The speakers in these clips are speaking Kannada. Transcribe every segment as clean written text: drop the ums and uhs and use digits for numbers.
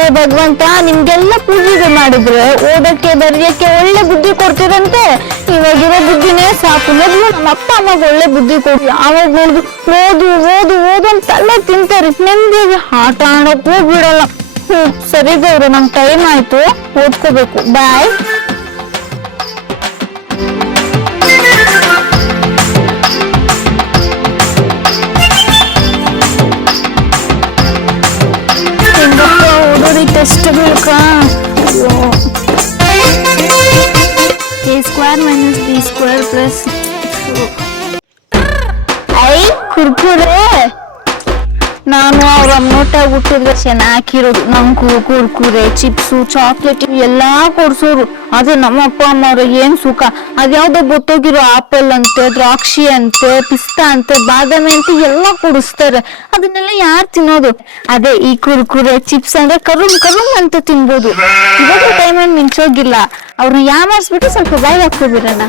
ತಂದೆ ಭಗವಂತ ನಿಮ್ಗೆಲ್ಲ ಪೂಜೆ ಮಾಡಿದ್ರೆ ಓದಕ್ಕೆ ಬರೆಯಕ್ಕೆ ಒಳ್ಳೆ ಬುದ್ಧಿ ಕೊಡ್ತಿರಂತೆ. ಇವಾಗಿರೋ ಬುದ್ಧಿನೇ ಸಾಕು. ಮೊದ್ಲು ನಮ್ಮ ಅಪ್ಪ ಅಮ್ಮಗೆ ಒಳ್ಳೆ ಬುದ್ಧಿ ಕೊಡಿ. ಆವಾಗ ನೋಡಿದ್ರು ಓದು ಓದು ಓದು ಅಂತ ತಲೆ ತಿಂತಾರೆ. ನೆಮ್ಮದಿಗೆ ಆಟ ಆಡಕ್ಕೂ ಬಿಡಲ್ಲ. ಸರಿ ದೇವ್ರು, ನಮ್ ಟೈಮ್ ಆಯ್ತು, ಓದ್ಕೋಬೇಕು. ಬಾಯ್. ಟೆಸ್ಟ್ ಬೇಕಾ? a square minus b square plus I Kurkure. ನಾನು ಅವ್ರ ಅಮ್ಮೋಟಾಗಿ ಹುಟ್ಟಿದ್ರೆ ಚೆನ್ನಾಗಿರೋದು. ನಮ್ಗೂ ಕುರ್ಕುರೆ, ಚಿಪ್ಸು, ಚಾಕ್ಲೇಟ್ ಎಲ್ಲಾ ಕೊಡ್ಸೋರು. ಆದ್ರೆ ನಮ್ಮ ಅಪ್ಪ ಅಮ್ಮ ಅವ್ರ ಏನ್ ಸುಖ. ಅದ್ಯಾವ್ದೋ ಗೊತ್ತೋಗಿರೋ ಆಪಲ್ ಅಂತೆ, ದ್ರಾಕ್ಷಿ ಅಂತೆ, ಪಿಸ್ತಾ ಅಂತೆ, ಬಾದಾಮಿ ಅಂತ ಎಲ್ಲ ಕೊಡಿಸ್ತಾರೆ. ಅದನ್ನೆಲ್ಲ ಯಾರು ತಿನ್ನೋದು? ಅದೇ ಈ ಕುರ್ಕುರೆ, ಚಿಪ್ಸ್ ಅಂದ್ರೆ ಕರುಮ್ ಕರುಮ್ ಅಂತ ತಿನ್ಬೋದು. ಇವಾಗ ಟೈಮಲ್ಲಿ ಮಿಂಚೋಗಿಲ್ಲ. ಅವ್ರನ್ನ ಯಾಮಾರಿಸ್ಬಿಟ್ಟು ಸ್ವಲ್ಪ ಬಾಯ್ ಹಾಕ್ಬಿಡೋಣ.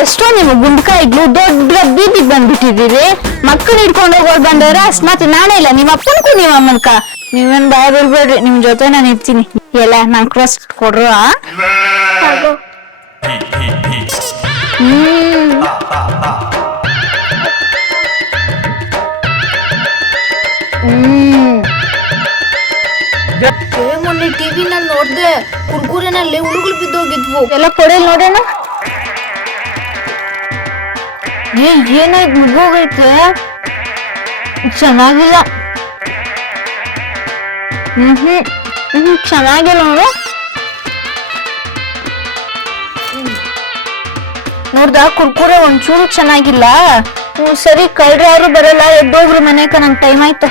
ಎಷ್ಟೋ ನೀವು ಗುಂಡ್ಕಾಯಿಗಳು ದೊಡ್ಡ ಬೀದಿಗೆ ಬಂದ್ಬಿಟ್ಟಿದ್ದೀರಿ. ಮಕ್ಕಳು ಹಿಡ್ಕೊಂಡು ಹೋಗೋರು ಬಂದವ್ರೆ ಅಷ್ಟ್ ಮಾತ್ರ ನಾನೇ ಇಲ್ಲ. ನಿಮ್ಮ ಅಪ್ಪನ್ಕು ನಿಮ್ಮ ಅಮ್ಮನ್ಕ ನೀವೇನ್ ಬಾಯ ಬಿಡ್ಬೇಡ್ರಿ. ನಿಮ್ ಜೊತೆ ನಾನು ಇರ್ತೀನಿ. ಎಲ್ಲ ನಾನ್ ಕ್ರಸ್ಟ್ ಕೊಡ್ರ. ಮೊನ್ನೆ ಟಿವಿ ನಲ್ಲಿ ನೋಡ್ದೆ, ಕುರ್ಕುರೆನಲ್ಲಿ ಹುಳುಗಳು ಬಿದ್ದೋಗಿದ್ವು. ಎಲ್ಲ ಕೊಡಲ್ ನೋಡೋಣ. ಏನಾಯ್ತು? ಮುಗೋಗೈತೆ, ಚೆನ್ನಾಗಿಲ್ಲ. ಚೆನ್ನಾಗಿಲ್ಲ ನೋಡು. ನೋಡ್ದ, ಕುರ್ಕುರೆ ಒಂಚೂರು ಚೆನ್ನಾಗಿಲ್ಲ. ಸರಿ, ಕಳ್ರ ಅವರು ಬರಲ್ಲ, ಎದ್ದೋಗ್ರು ಮನೆಕ. ನನ್ ಟೈಮ್ ಆಯ್ತು.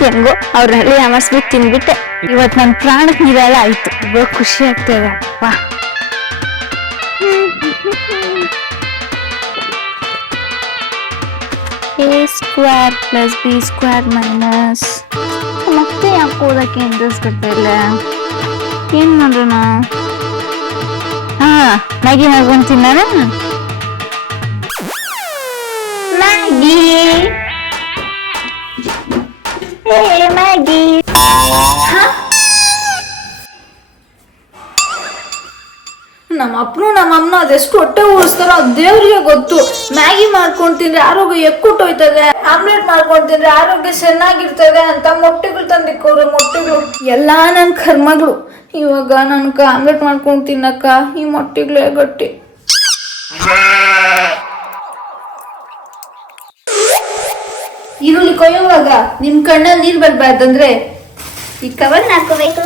ಹೆಂಗೋ ಅವ್ರನ್ನೆಲ್ಲ ಯಾಮರ್ಸ್ಬಿಟ್ಟು ತಿನ್ಬಿಟ್ಟೆ. ಇವತ್ ನನ್ ಪ್ರಾಣಕ್ ನೀರೆಲ್ಲ ಆಯ್ತು. ಇವಾಗ ಖುಷಿ ಆಗ್ತದೆ. ವಾ, a square plus b square minus ಮತ್ತೆ ಯಾಕೆ ಓದಕ್ಕೆ ಇಂಟ್ರೆಸ್ಟ್ ಬರ್ತಾ ಇಲ್ಲ? ಏನ್ ಮಾಡೋಣ? ಮ್ಯಾಗಿ ಮಾಡ್ಕೊಂತೀನಿ ನಾನು. ಮ್ಯಾಗಿ ಮ್ಯಾಗಿ ನಮ್ಮ ಅಪ್ಪನು ನಮ್ಮ ಅಮ್ಮನ ಅದೆಷ್ಟು ಹೊಟ್ಟೆ ಉಳಿಸ್ತಾರೋ ಅದು ದೇವ್ರಿಗೆ ಗೊತ್ತು. ಮ್ಯಾಗಿ ಮಾಡ್ಕೊಂಡ್ ತಿಂದ್ರೆ ಆರೋಗ್ಯ ಎಕ್ಕುಟ್ಟೋಯ್ತದೆ, ಆಮ್ಲೆಟ್ ಮಾಡ್ಕೊಂಡ್ ತಿಂದ್ರೆ ಆರೋಗ್ಯ ಚೆನ್ನಾಗಿರ್ತದೆ ಅಂತ ಮೊಟ್ಟೆಗಳು ತಂದಿಕ್ಕೋರು. ಮೊಟ್ಟೆಗಳು ಎಲ್ಲಾ ನನ್ ಕರ್ಮಗಳು. ಇವಾಗ ನನ್ಕ ಆಮ್ಲೆಟ್ ಮಾಡ್ಕೊಂಡ್ ತಿನ್ನಕ್ಕ ಈ ಮೊಟ್ಟೆಗಳೇ ಗಟ್ಟಿ. ಈರುಳ್ಳಿ ಕೊಯ್ಯುವಾಗ ನಿಮ್ ಕಣ್ಣಲ್ಲಿ ನೀರ್ ಬರ್ಬಾರ್ದಂದ್ರೆ ಈ ಕವರ್ ಹಾಕೋಬೇಕು.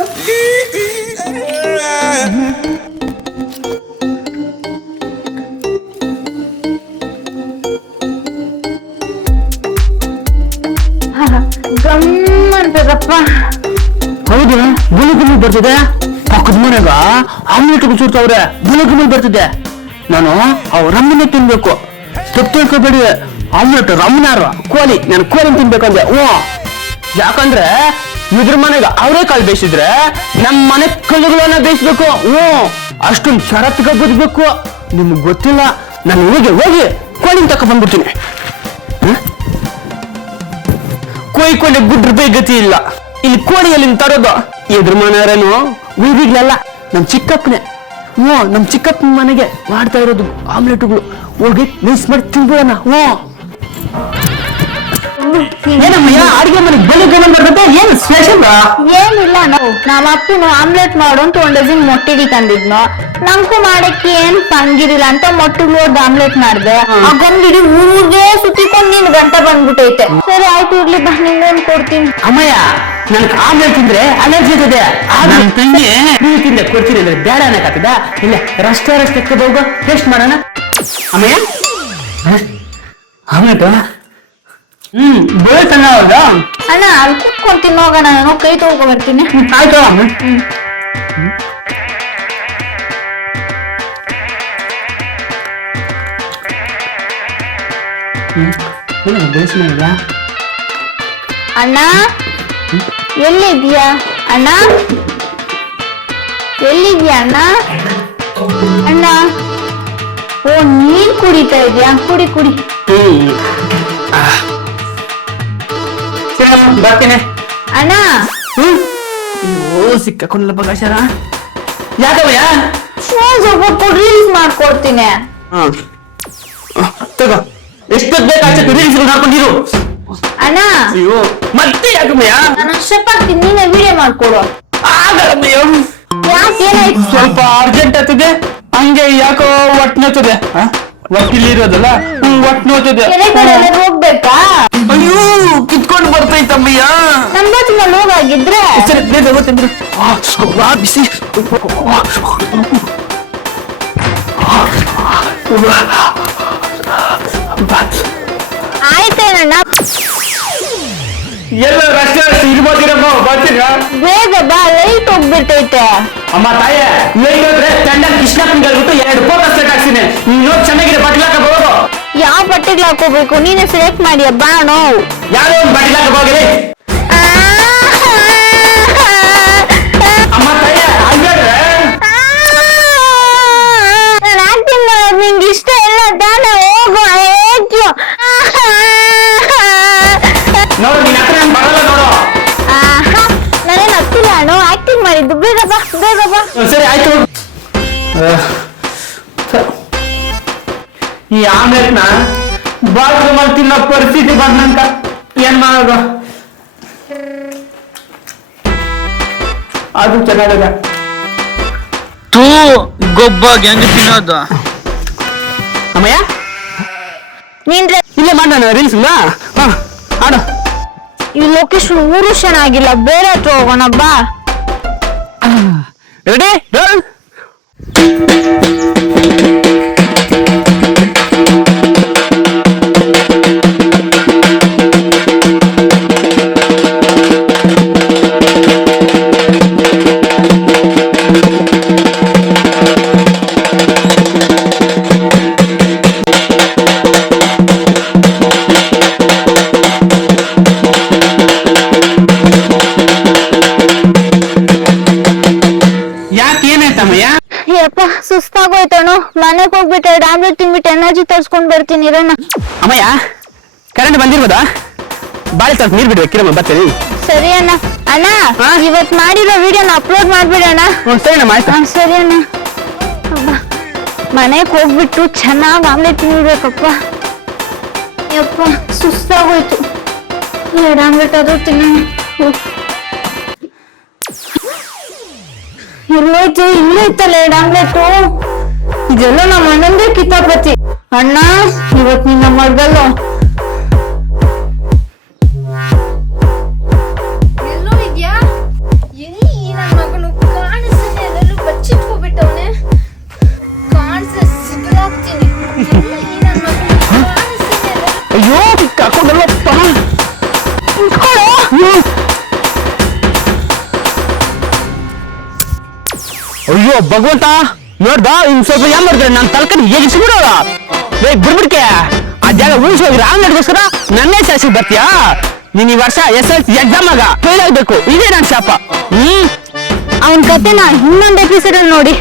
ಗಮ್ಮಂತದಪ್ಪ. ಹೌದು, ಗುಳಿ ಬರ್ತಿದೆ. ಪಕ್ಕದ ಮನೆಗ ಆಮ್ಲೆಟ್ ಬಿಸಿರ್ತಾವ್ರೆ, ಗುಳಿ ಬರ್ತಿದೆ. ನಾನು ಅವ್ ರಮ್ಮನೆ ತಿನ್ಬೇಕು. ತಪ್ಪು ತಿಳ್ಕೊಬೇಡಿ. ಆಮ್ಲೆಟ್ ರಮ್ಮನಾರ ಕೋಳಿ, ನಾನು ಕೋಳಿ ತಿನ್ಬೇಕಂದ್ರೆ. ಯಾಕಂದ್ರೆ ಇದ್ರ ಮನೆಗ ಅವರೇ ಕಾಳು ಬೇಯಿಸಿದ್ರೆ ನಮ್ಮ ಮನೆ ಕಲ್ಲುಗಳನ್ನ ಬೇಯಿಸ್ಬೇಕು. ಅಷ್ಟೊಂದು ಷರತ್ಗ ಬದ್ಬೇಕು. ನಿಮ್ಗೆ ಗೊತ್ತಿಲ್ಲ. ನಾನು ಹೋಗಿ ಕೋಳಿನ ತಕ ಬಂದ್ಬಿಡ್ತೀನಿ. ಕೊಯ್ಕೊಂಡೆ ಗುಡ್ರ ಬೈ ಗತಿ ಇಲ್ಲ. ಇಲ್ಲಿ ಕೋಳಿಯಲ್ಲಿ ತರೋದು. ಎದ್ರ ಮನೆಯವರೇನು ಊರಿಗ್ಲಲ್ಲ, ನಮ್ ಚಿಕ್ಕಪ್ಪನೇ. ನಮ್ ಚಿಕ್ಕಪ್ಪನ ಮನೆಗೆ ಮಾಡ್ತಾ ಇರೋದು ಆಮ್ಲೆಟ್ಗಳು. ಹೋಗಿ ಮಿಸ್ ಮಾಡಿ ತಿನ್ಬಿಡೋಣ. ಏನಮ್ಮಯ್ಯ, ಅಡಿಗೆ ಮನೆಗೆ ಬರ್ತದೆ. ಏನು ಸ್ಪೆಷಲ್? ಏನಿಲ್ಲ, ನಮ್ಮ ಅಪ್ಪನು ಆಮ್ಲೆಟ್ ಮಾಡು ಅಂತ 1 ಡಜನ್ ಮೊಟ್ಟೆಡಿ ತಂದಿದ್ನು. ನಂಗೂ ಮಾಡಕ್ಕೆ ಏನ್ ತಂಗಿರಿಲ್ಲ ಅಂತ ಮೊಟ್ಟೆಗಳು ಆಮ್ಲೆಟ್ ಮಾಡ್ದೆ. ಆ ಗಂಗಿಡಿ ಊರಿಗೆ ಸುತ್ತಿಕೊಂಡು ನೀನ್ ಗಂಟ ಬಂದ್ಬಿಟ್ಟೈತೆ. ಸರಿ ಆಯ್ತು, ಇರ್ಲಿ ಬಾ, ನಿಂಗೊಂದು ಕೊಡ್ತೀನಿ. ಅಮ್ಮಯ್ಯ, ನನ್ಗೆ ಆಮ್ಲೆಟ್ ತಿಂದ್ರೆ ಅಲರ್ಜಿ ಇರ್ತದೆ. ನನ್ ತಂಗಿ ನೀವು ತಿಂದೆ ಕೊಡ್ತೀನಿ ಅಂದ್ರೆ ಬೇಡ ಅನ್ನಕಾಗ್ತದ? ಇಲ್ಲ, ರಸ್ತೆ ಹೋಗೋ ಟೇಸ್ಟ್ ಮಾಡೋಣ. ಅಮ್ಮಯ್ಯ, ಆಮ್ಲೆಟ್ ಬೇಕಣ್ಣ. ಹೌದಾ ಅಣ್ಣ, ಅಲ್ಲಿ ಕುತ್ಕೊಂಡು ತಿನ್ನೋಗೋಣ. ನಾನು ಕೈ ತೊಳ್ಕೊ ಬರ್ತೀನಿ. ಆಯ್ತು. ಅಣ್ಣ, ಎಲ್ಲಿದ್ಯಾ ಅಣ್ಣ? ಎಲ್ಲಿದ್ಯಾ ಅಣ್ಣ? ಅಣ್ಣ, ನೀನ್ ಕುಡಿತಾ ಇದ್ಯಾ? ಕುಡಿ. ಬರ್ತೀನಿ. ಅಣ್ಣ, ಅಯ್ಯೋ ಸಿಕ್ಕಾಕೊಂಡ್ಲ ಬಗಾಶಾರ ಯಾಕವಯ್ಯ ಸ್ವಲ್ಪ ರೀಲ್ಸ್ ಮಾಡ್ಕೊಡ್ತೀನಿ. ತಗೋ ಎಷ್ಟೊತ್ತು ಬೇಕಾಗ್ತದೆ ರೀಲ್ಸ್ಗಳು ಹಾಕೊಂಡಿರು. ಅಣ್ಣ ಅಯ್ಯೋ ಮತ್ತೆ ಯಾಕಮ್ಮಯ್ಯ ನಾನು ಸ್ಟೆಪ್ ಆಗ್ತೀನಿ, ನೀನೇ ವಿಡಿಯೋ ಮಾಡ್ಕೊಡು. ಆಗಲ್ಲಮ್ಮಯ್ಯ ಯಾಕೆ ಏನಾಯ್ತು? ಸ್ವಲ್ಪ ಅರ್ಜೆಂಟ್ ಆಗ್ತದೆ ಹಂಗೆ ಯಾಕೋ ಒಟ್ಟು ನೋತದೆ. ಒಟ್ಟಿಲಿ ಇರೋದಲ್ಲ ಒಟ್ಟು ನೋತದೆ. ಕೆರೆ ಕಡೆ ಎಲ್ಲ ಹೋಗ್ಬೇಕಾ? ಅಯ್ಯೋ ಕಿತ್ಕೊಂಡು ಬರ್ತೈತಮ್ಮಯ್ಯ. ನಮ್ಮ ಬಸ್ನಲ್ಲಿ ಹೋಗಾಗಿದ್ರೆ ಸರಿ ಬೇಗ ಗೊತ್ತಂದ್ರು ಬಿಸಿ. ಆಯ್ತೇನಣ್ಣ, ಎಲ್ಲ ರೆಸ್ಟೋರೆಂಟ್ ಇರ್ಬೋದಿರಮ್ಮ ಬರ್ತೀರ. ಬೇಗ ಬಾ, ಲೈಟ್ ಹೋಗ್ಬಿಟ್ಟೈತೆ. ಅಮ್ಮ ತಾಯ ಲೈಟ್ ಹೋದ್ರೆ ಸ್ಟ್ಯಾಂಡರ್ಡ್ ಕೃಷ್ಣ ಪಿಂಗಲ್ಬಿಟ್ಟು 2 ಫೋಟೋ ಸೆಟ್ ಹಾಕ್ತೀನಿ. ನೀನು ಚೆನ್ನಾಗಿರೋ ಬಟ್ಲಾಕ ಬರೋದು. ಯಾವ ಬಟ್ಟೆಗಳು ಹಾಕೋಬೇಕು ನೀನೇ ಸೆಲೆಕ್ಟ್ ಮಾಡಿಯ ಬಾಣೋ. ಯಾರೋ ಒಂದು ಬಟ್ಲಾಕ ಹೋಗಿರಿ. ಅಮ್ಮ ತಾಯ ಅಲ್ಬೇಡ್ರೆ ನಾನು ಆಕ್ಟಿಂಗ್ ಮಾಡೋದು ನಿಂಗೆ ಇಷ್ಟ ಇಲ್ಲ ತಾನೇ, ಹೋಗು ಹೇಗ್ಯೋ. ನೋಡು ನೀನ್ ಹತ್ರ ನಾನು ಬರಲ್ಲ ನೋಡು. ನಾನೇನು ಹತ್ತಿಲ್ಲ ಅಣ್ಣು, ಆಕ್ಟಿಂಗ್ ಮಾಡಿದ್ದು. ಬೇಗ ಬಾ ಬೇಗ ಬಾ. ಸರಿ ಆಯ್ತು. ಈ ಆಮ್ಲೆಟ್ನ ಬಾತ್ರೂಮ್ ಅಲ್ಲಿ ತಿನ್ನೋ ಪರಿಸ್ಥಿತಿ ಬಂದಂತ ಏನ್ ಮಾಡೋದು? ಅದು ಚೆನ್ನಾಗದ. ತೂ ಗೊಬ್ಬಾಗ ಹೆಂಗ ತಿನ್ನೋದು? ಅಮ್ಮಯ್ಯ ನೀನ್ರೆ ಇಲ್ಲೇ ಮಾಡೋಣ ರೀಲ್ಸ್. ಆಡು. ಈ ಲೊಕೇಶನ್ ಊರು ಚೆನ್ನಾಗಿಲ್ಲ, ಬೇರೆ ಹತ್ರ ಹೋಗೋಣ ಬಾ. Ready roll. ಯಪ್ಪ ಸುಸ್ತಾಗೋಯ್ತಣ್ಣು, ಮನೆಗೆ ಹೋಗ್ಬಿಟ್ಟೆ ಆಮ್ಲೆಟ್ ತಿನ್ಬಿಟ್ಟು ಎನರ್ಜಿ ತರ್ಸ್ಕೊಂಡ್ ಬರ್ತೀನಿ ಇರೋಣ. ಅಮ್ಮಯ್ಯ ಕರೆಂಟ್ ಬಂದಿರ್ಬೋದಾ? ಬಾಳೆ ಸ್ವಲ್ಪ ನೀರ್ ಬಿಡ್ಬೇಕಿರಮ್ಮ ಬರ್ತೀನಿ. ಸರಿ ಅಣ್ಣ. ಅಣ್ಣ ಇವತ್ ಮಾಡಿರೋ ವಿಡಿಯೋನ ಅಪ್ಲೋಡ್ ಮಾಡ್ಬಿಡೋಣ. ಸರಿನಮ್ಮ ಆಯ್ತು. ಸರಿ ಅಣ್ಣ. ಮನೆಗೆ ಹೋಗ್ಬಿಟ್ಟು ಚೆನ್ನಾಗಿ ಆಮ್ಲೆಟ್ ತಿನ್ಬೇಕಪ್ಪ. ಯಪ್ಪ ಸುಸ್ತಾಗೋಯ್ತು, 2 ಆಮ್ಲೆಟ್ ಆದ್ರೂ ತಿನ್ನೋಣ. ಎಲ್ಲೋಯ್ತು? ಇಲ್ಲೇ ಇತ್ತಲ್ಲ 2 ಆಮ್ಲೆಟು. ಇದೆಲ್ಲ ನಮ್ಮ ಅಣ್ಣಂದೇ ಕಿತಾಪತಿ. ಅಣ್ಣ ಇವತ್ ನಿನ್ನ ಮಗಲ್ಲ. ಎಲ್ಲೋ ಇದ್ಯಾ? ಎಲ್ಲಿ ನನ್ನ ಮಗನು ಕಾಣಿಸ್ತಾನೆ, ಎಲ್ಲೆಲ್ಲೂ ಬಚ್ಚಿಟ್ಕೋಬಿಟ್ಟವನೆ. ಕಾಣಿಸ ಸಿಗ್ಲಾಗ್ತೀನಿ. ಎಲ್ಲಿ ನನ್ನ ಮಗನು ಕಾಣಿಸ್ತಾನೆ, ಅಯ್ಯೋ ಕಾಕೊಂಡಲ್ವಪ್ಪ. ಅಯ್ಯೋ ಭಗವಂತ ನೋಡ್ದ ಇನ್ ಸ್ವಲ್ಪ ಏನ್ ಮಾಡಿದ್ರೆ ನಾನು ತಲ್ಕಂಡು ಎಗಿಸ್ಬಿಡೋಳ. ಬಿಡ್ಬಿಡ್ಕೆ ಆ ಜಾಗ ಉಳಿಸೋಗಿರ ಆಮ್ಲೆಟ್ಗೋಸ್ಕರ ನನ್ನೇ ಶಾಸಿಗೆ ಬರ್ತೀಯಾ? ನೀನ್ ಈ ವರ್ಷ SSLC ಎಕ್ಸಾಮ್ ಆಗ ಫೇಲ್ ಆಗ್ಬೇಕು, ಇದೇ ನನ್ ಶಾಪ. ಅವನ್ ಕತೆನ ಇನ್ನೊಂದು ಎಪಿಸೋಡ್ ಅಲ್ಲಿ ನೋಡಿ.